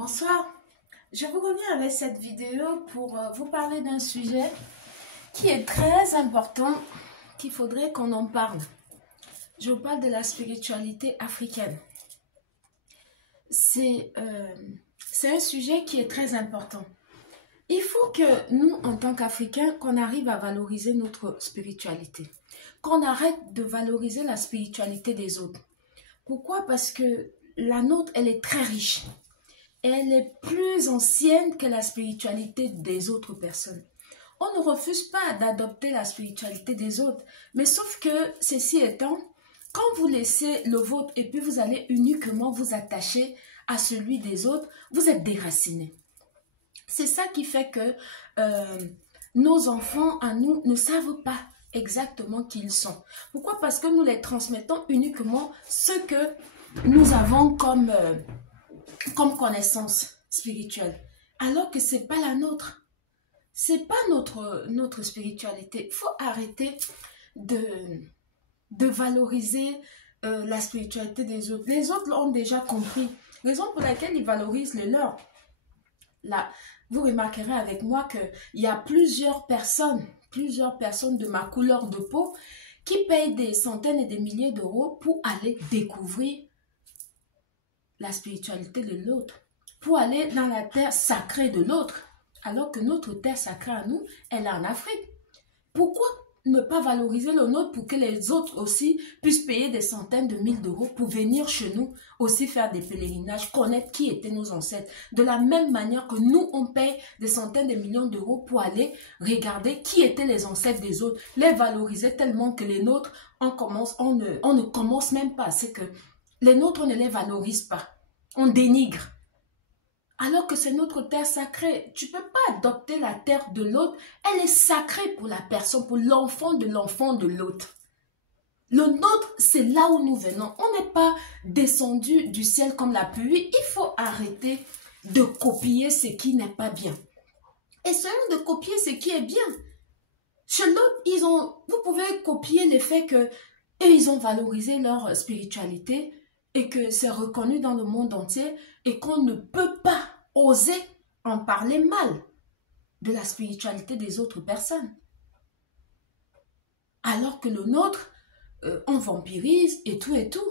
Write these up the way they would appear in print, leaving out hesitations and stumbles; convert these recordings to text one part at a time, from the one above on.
Bonsoir, je vous reviens avec cette vidéo pour vous parler d'un sujet qui est très important, qu'il faudrait qu'on en parle. Je vous parle de la spiritualité africaine. C'est un sujet qui est très important. Il faut que nous, en tant qu'Africains, qu'on arrive à valoriser notre spiritualité. Qu'on arrête de valoriser la spiritualité des autres. Pourquoi? Parce que la nôtre, elle est très riche. Elle est plus ancienne que la spiritualité des autres personnes. On ne refuse pas d'adopter la spiritualité des autres, mais sauf que, ceci étant, quand vous laissez le vôtre et puis vous allez uniquement vous attacher à celui des autres, vous êtes déraciné. C'est ça qui fait que nos enfants à nous ne savent pas exactement qui ils sont. Pourquoi? Parce que nous les transmettons uniquement ce que nous avons comme connaissance spirituelle, alors que c'est pas la nôtre. C'est pas notre spiritualité. Il faut arrêter de valoriser la spiritualité des autres. Les autres l'ont déjà compris. Raison pour laquelle ils valorisent le leur. Là, vous remarquerez avec moi qu'il y a plusieurs personnes de ma couleur de peau qui payent des centaines et des milliers d'euros pour aller découvrir la spiritualité de l'autre, pour aller dans la terre sacrée de l'autre, alors que notre terre sacrée à nous, elle est en Afrique. Pourquoi ne pas valoriser le nôtre pour que les autres aussi puissent payer des centaines de mille d'euros pour venir chez nous aussi faire des pèlerinages, connaître qui étaient nos ancêtres. De la même manière que nous, on paye des centaines de millions d'euros pour aller regarder qui étaient les ancêtres des autres, les valoriser tellement que les nôtres, on ne commence même pas. C'est que les nôtres, on ne les valorise pas. On dénigre. Alors que c'est notre terre sacrée. Tu ne peux pas adopter la terre de l'autre. Elle est sacrée pour la personne, pour l'enfant de l'autre. Le nôtre, c'est là où nous venons. On n'est pas descendu du ciel comme la pluie. Il faut arrêter de copier ce qui n'est pas bien. Essayons de copier ce qui est bien. Chez l'autre, vous pouvez copier le fait que ils ont valorisé leur spiritualité et que c'est reconnu dans le monde entier et qu'on ne peut pas oser en parler mal de la spiritualité des autres personnes. Alors que le nôtre, on vampirise et tout et tout.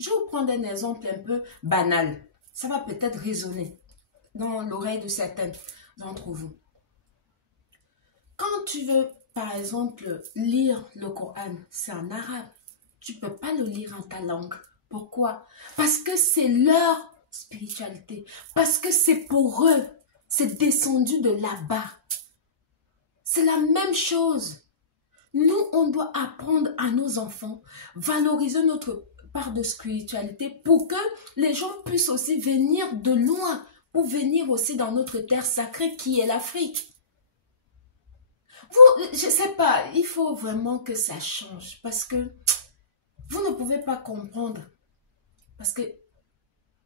Je vais vous prendre un exemple un peu banal. Ça va peut-être résonner dans l'oreille de certains d'entre vous. Quand tu veux, par exemple, lire le Coran, c'est en arabe. Tu ne peux pas le lire en ta langue. Pourquoi? Parce que c'est leur spiritualité. Parce que c'est pour eux. C'est descendu de là-bas. C'est la même chose. Nous, on doit apprendre à nos enfants, valoriser notre part de spiritualité pour que les gens puissent aussi venir de loin, pour venir aussi dans notre terre sacrée qui est l'Afrique. Vous, je ne sais pas, il faut vraiment que ça change parce que vous ne pouvez pas comprendre. Parce que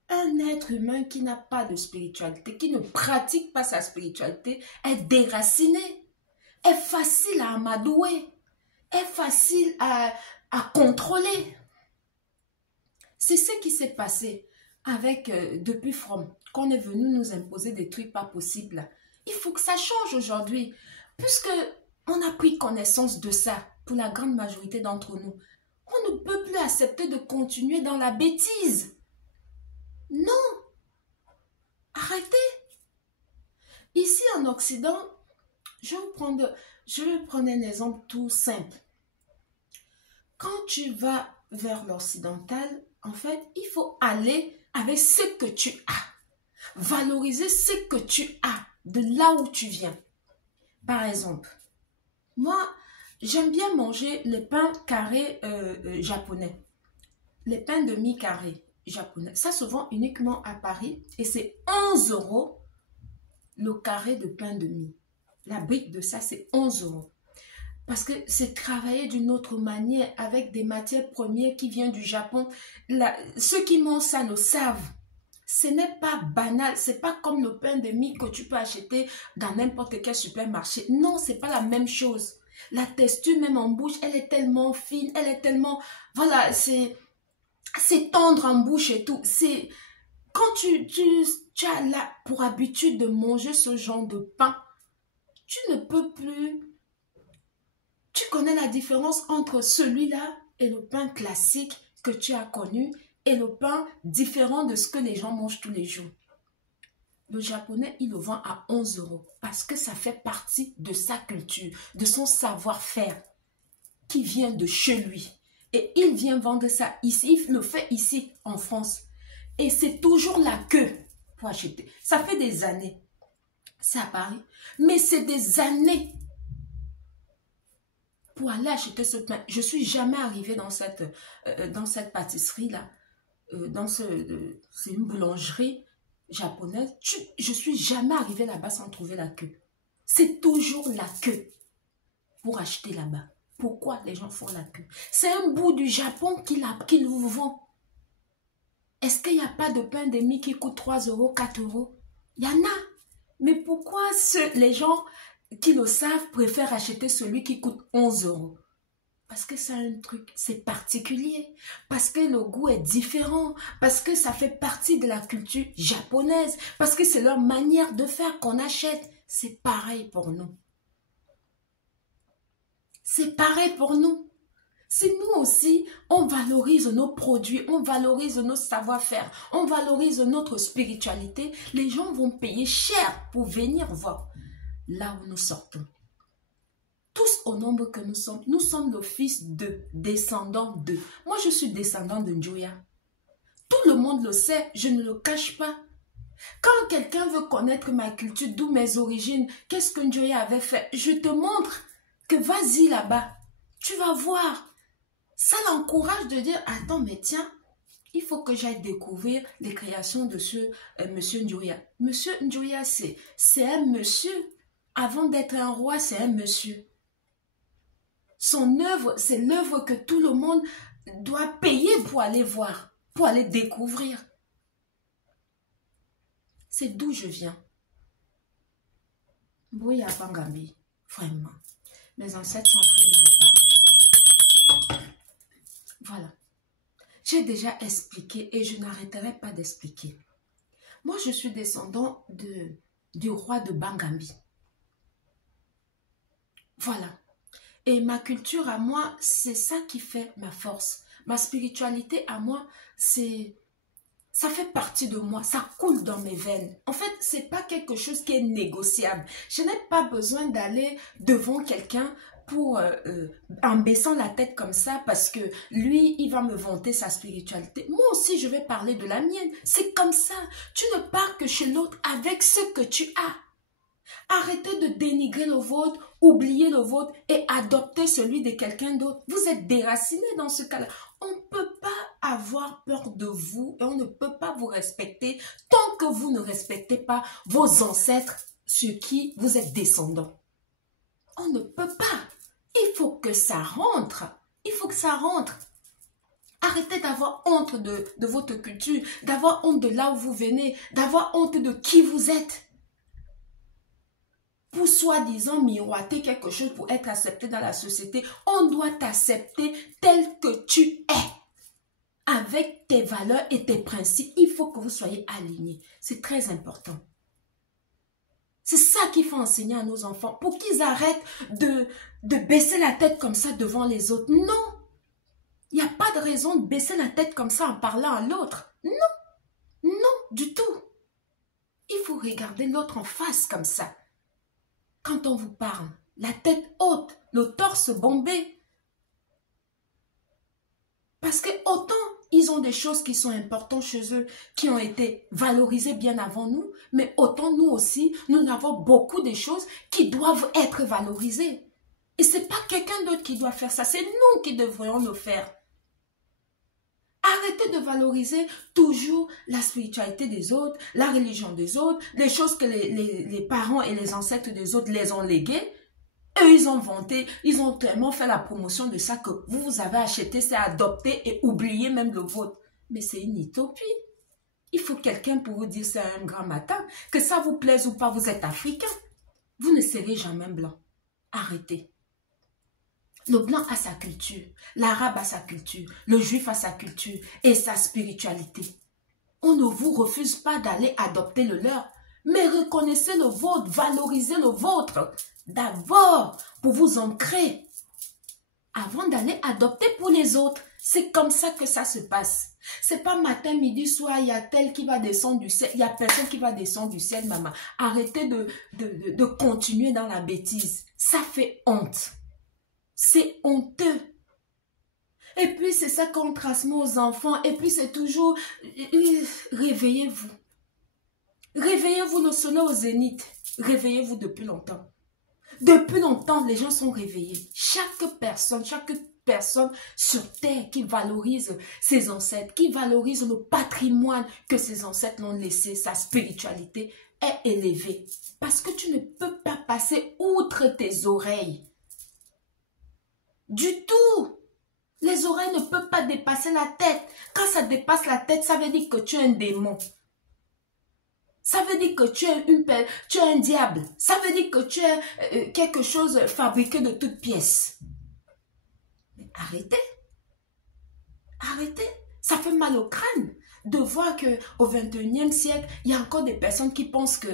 un être humain qui n'a pas de spiritualité, qui ne pratique pas sa spiritualité, est déraciné, est facile à amadouer, est facile à contrôler. C'est ce qui s'est passé avec depuis From, qu'on est venu nous imposer des trucs pas possibles. Il faut que ça change aujourd'hui, puisque on a pris connaissance de ça pour la grande majorité d'entre nous. On ne peut plus accepter de continuer dans la bêtise. Non. Arrêtez. Ici en Occident, je vais prendre un exemple tout simple. Quand tu vas vers l'occidental, en fait, il faut aller avec ce que tu as. Valoriser ce que tu as de là où tu viens. Par exemple, moi, j'aime bien manger les pains carrés japonais. Les pains de mie carrés japonais. Ça se vend uniquement à Paris et c'est 11 € le carré de pain de mie. La brique de ça, c'est 11 €. Parce que c'est travaillé d'une autre manière avec des matières premières qui viennent du Japon. Ceux qui mangent ça le savent. Ce n'est pas banal. C'est pas comme le pain de mie que tu peux acheter dans n'importe quel supermarché. Non, c'est pas la même chose. La texture même en bouche, elle est tellement fine, elle est tellement... Voilà, c'est tendre en bouche et tout. Quand tu as là pour habitude de manger ce genre de pain, tu ne peux plus. Tu connais la différence entre celui-là et le pain classique que tu as connu et le pain différent de ce que les gens mangent tous les jours. Le japonais, il le vend à 11 € parce que ça fait partie de sa culture, de son savoir-faire qui vient de chez lui. Et il vient vendre ça ici, il le fait ici en France. Et c'est toujours la queue pour acheter. Ça fait des années. C'est à Paris. Mais c'est des années pour aller acheter ce pain. Je ne suis jamais arrivée dans cette pâtisserie-là. C'est une boulangerie japonaise. Je ne suis jamais arrivée là-bas sans trouver la queue. C'est toujours la queue pour acheter là-bas. Pourquoi les gens font la queue? C'est un bout du Japon qu'il vous vend. Est-ce qu'il n'y a pas de pain de mie qui coûte 3 €, 4 €? Il y en a. Mais pourquoi les gens qui le savent préfèrent acheter celui qui coûte 11 €? Parce que c'est un truc, c'est particulier. Parce que le goût est différent. Parce que ça fait partie de la culture japonaise. Parce que c'est leur manière de faire qu'on achète. C'est pareil pour nous. C'est pareil pour nous. Si nous aussi, on valorise nos produits, on valorise nos savoir-faire, on valorise notre spiritualité, les gens vont payer cher pour venir voir là où nous sortons. Tous au nombre que nous sommes le fils de, descendants de. Moi, je suis descendant de Njoya. Tout le monde le sait, je ne le cache pas. Quand quelqu'un veut connaître ma culture, d'où mes origines, qu'est-ce que Njoya avait fait, je te montre que vas-y là-bas, tu vas voir. Ça l'encourage de dire, attends, mais tiens, il faut que j'aille découvrir les créations de ce monsieur Njoya. Monsieur Njoya, c'est un monsieur. Avant d'être un roi, c'est un monsieur. Son œuvre, c'est l'œuvre que tout le monde doit payer pour aller voir, pour aller découvrir. C'est d'où je viens. Bouya Bangambi, vraiment. Mes ancêtres sont en train de me parler. Voilà. J'ai déjà expliqué et je n'arrêterai pas d'expliquer. Moi, je suis descendant du roi de Bangambi. Voilà. Et ma culture à moi, c'est ça qui fait ma force. Ma spiritualité à moi, ça fait partie de moi, ça coule dans mes veines. En fait, c'est pas quelque chose qui est négociable. Je n'ai pas besoin d'aller devant quelqu'un pour en baissant la tête comme ça parce que lui, il va me vanter sa spiritualité. Moi aussi, je vais parler de la mienne. C'est comme ça. Tu ne pars que chez l'autre avec ce que tu as. Arrêtez de dénigrer le vôtre, oubliez le vôtre et adoptez celui de quelqu'un d'autre. Vous êtes déraciné dans ce cas-là. On ne peut pas avoir peur de vous et on ne peut pas vous respecter tant que vous ne respectez pas vos ancêtres sur qui vous êtes descendants. On ne peut pas. Il faut que ça rentre. Il faut que ça rentre. Arrêtez d'avoir honte de votre culture, d'avoir honte de là où vous venez, d'avoir honte de qui vous êtes. Pour soi-disant miroiter quelque chose pour être accepté dans la société, on doit t'accepter tel que tu es. Avec tes valeurs et tes principes, il faut que vous soyez alignés. C'est très important. C'est ça qu'il faut enseigner à nos enfants pour qu'ils arrêtent de baisser la tête comme ça devant les autres. Non, il n'y a pas de raison de baisser la tête comme ça en parlant à l'autre. Non, non, du tout. Il faut regarder l'autre en face comme ça. Quand on vous parle, la tête haute, le torse bombé. Parce que autant ils ont des choses qui sont importantes chez eux, qui ont été valorisées bien avant nous, mais autant nous aussi, nous avons beaucoup de choses qui doivent être valorisées. Et ce n'est pas quelqu'un d'autre qui doit faire ça, c'est nous qui devrions le faire. Arrêtez de valoriser toujours la spiritualité des autres, la religion des autres, les choses que les parents et les ancêtres des autres les ont léguées. Eux, ils ont vanté, ils ont tellement fait la promotion de ça que vous avez acheté, c'est adopté et oublié même le vôtre. Mais c'est une utopie. Il faut quelqu'un pour vous dire ça un grand matin. Que ça vous plaise ou pas, vous êtes africain. Vous ne serez jamais blanc. Arrêtez. Le blanc a sa culture, l'arabe a sa culture, le juif a sa culture et sa spiritualité. On ne vous refuse pas d'aller adopter le leur. Mais reconnaissez le vôtre, valorisez le vôtre. D'abord, pour vous ancrer. Avant d'aller adopter pour les autres. C'est comme ça que ça se passe. C'est pas matin, midi, soir, il y a tel qui va descendre du ciel. Il y a personne qui va descendre du ciel, maman. Arrêtez de continuer dans la bêtise. Ça fait honte. C'est honteux. Et puis, c'est ça qu'on transmet aux enfants. Et puis, c'est toujours... réveillez-vous. Réveillez-vous, le soleil au zénith. Réveillez-vous depuis longtemps. Depuis longtemps, les gens sont réveillés. Chaque personne sur terre qui valorise ses ancêtres, qui valorise le patrimoine que ses ancêtres l'ont laissé, sa spiritualité est élevée. Parce que tu ne peux pas passer outre tes oreilles. Du tout. Les oreilles ne peuvent pas dépasser la tête. Quand ça dépasse la tête, ça veut dire que tu es un démon. Ça veut dire que tu es un diable. Ça veut dire que tu es quelque chose fabriqué de toutes pièces. Mais arrêtez. Arrêtez. Ça fait mal au crâne de voir qu'au 21e siècle, il y a encore des personnes qui pensent que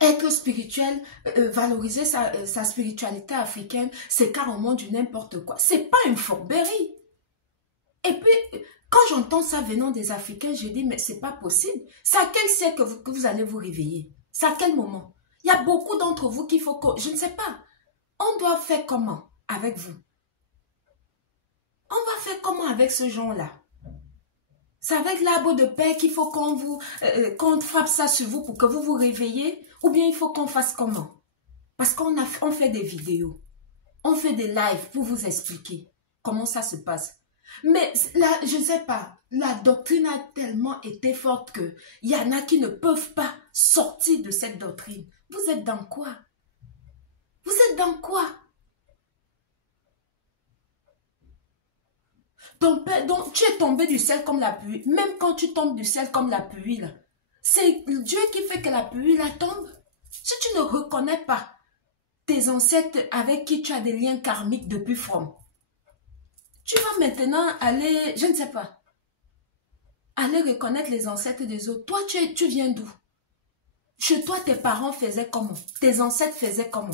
être spirituel, valoriser sa spiritualité africaine, c'est carrément du n'importe quoi. C'est pas une fourberie. Et puis... quand j'entends ça venant des Africains, je dis, mais c'est pas possible. C'est à quel siècle que vous allez vous réveiller? C'est à quel moment? Il y a beaucoup d'entre vous qu'il faut que... je ne sais pas. On doit faire comment avec vous? On va faire comment avec ce genre-là? C'est avec l'arbre de paix qu'il faut qu'on frappe ça sur vous pour que vous vous réveillez? Ou bien il faut qu'on fasse comment? Parce qu'on fait des vidéos. On fait des lives pour vous expliquer comment ça se passe. Mais là, je ne sais pas, la doctrine a tellement été forte que il y en a qui ne peuvent pas sortir de cette doctrine. Vous êtes dans quoi? Vous êtes dans quoi? Donc, tu es tombé du ciel comme la pluie. Même quand tu tombes du ciel comme la pluie, c'est Dieu qui fait que la pluie la tombe. Si tu ne reconnais pas tes ancêtres avec qui tu as des liens karmiques depuis From, tu vas maintenant aller, je ne sais pas, aller reconnaître les ancêtres des autres. Toi, tu viens d'où? Chez toi, tes parents faisaient comment? Tes ancêtres faisaient comment?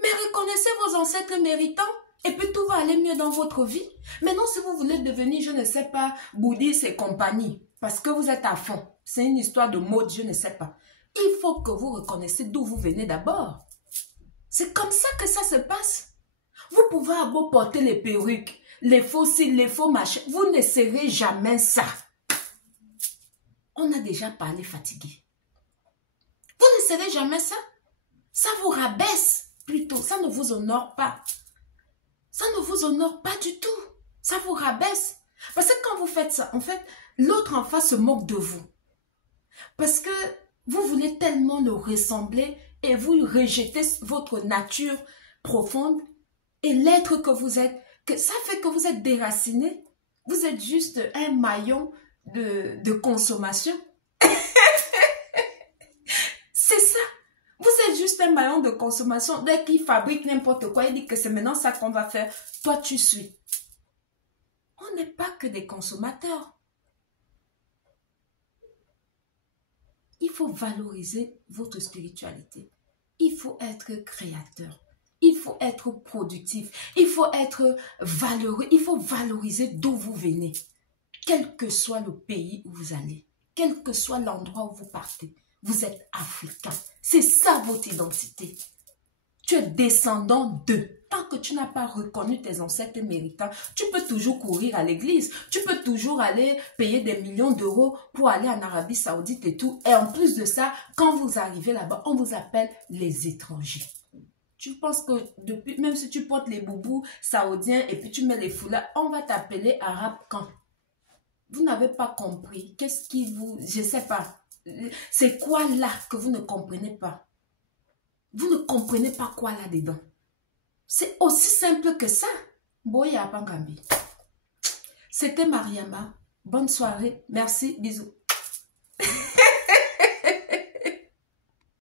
Mais reconnaissez vos ancêtres méritants et puis tout va aller mieux dans votre vie. Maintenant, si vous voulez devenir, je ne sais pas, bouddhiste et compagnie, parce que vous êtes à fond, c'est une histoire de mode, je ne sais pas. Il faut que vous reconnaissiez d'où vous venez d'abord. C'est comme ça que ça se passe. Vous pouvez avoir porter les perruques, les faux cils, les faux machins. Vous ne serez jamais ça. On a déjà parlé fatigué. Vous ne serez jamais ça. Ça vous rabaisse plutôt. Ça ne vous honore pas. Ça ne vous honore pas du tout. Ça vous rabaisse. Parce que quand vous faites ça, en fait, l'autre en face se moque de vous. Parce que vous voulez tellement le ressembler et vous rejetez votre nature profonde et l'être que vous êtes, que ça fait que vous êtes déraciné. Vous êtes juste un maillon de consommation. C'est ça. Vous êtes juste un maillon de consommation. Dès qu'il fabrique n'importe quoi, il dit que c'est maintenant ça qu'on va faire. Toi, tu suis. On n'est pas que des consommateurs. Il faut valoriser votre spiritualité. Il faut être créateur. Il faut être productif. Il faut être valeureux. Il faut valoriser d'où vous venez. Quel que soit le pays où vous allez. Quel que soit l'endroit où vous partez. Vous êtes africain. C'est ça votre identité. Tu es descendant d'eux. Tant que tu n'as pas reconnu tes ancêtres méritants, tu peux toujours courir à l'église. Tu peux toujours aller payer des millions d'euros pour aller en Arabie Saoudite et tout. Et en plus de ça, quand vous arrivez là-bas, on vous appelle les étrangers. Tu penses que depuis, même si tu portes les boubous saoudiens et puis tu mets les foulards, on va t'appeler arabe quand? Vous n'avez pas compris. Qu'est-ce qui vous... Je ne sais pas. C'est quoi là que vous ne comprenez pas? Vous ne comprenez pas quoi là-dedans? C'est aussi simple que ça. Boya Pangambi. C'était Mariama. Bonne soirée. Merci. Bisous.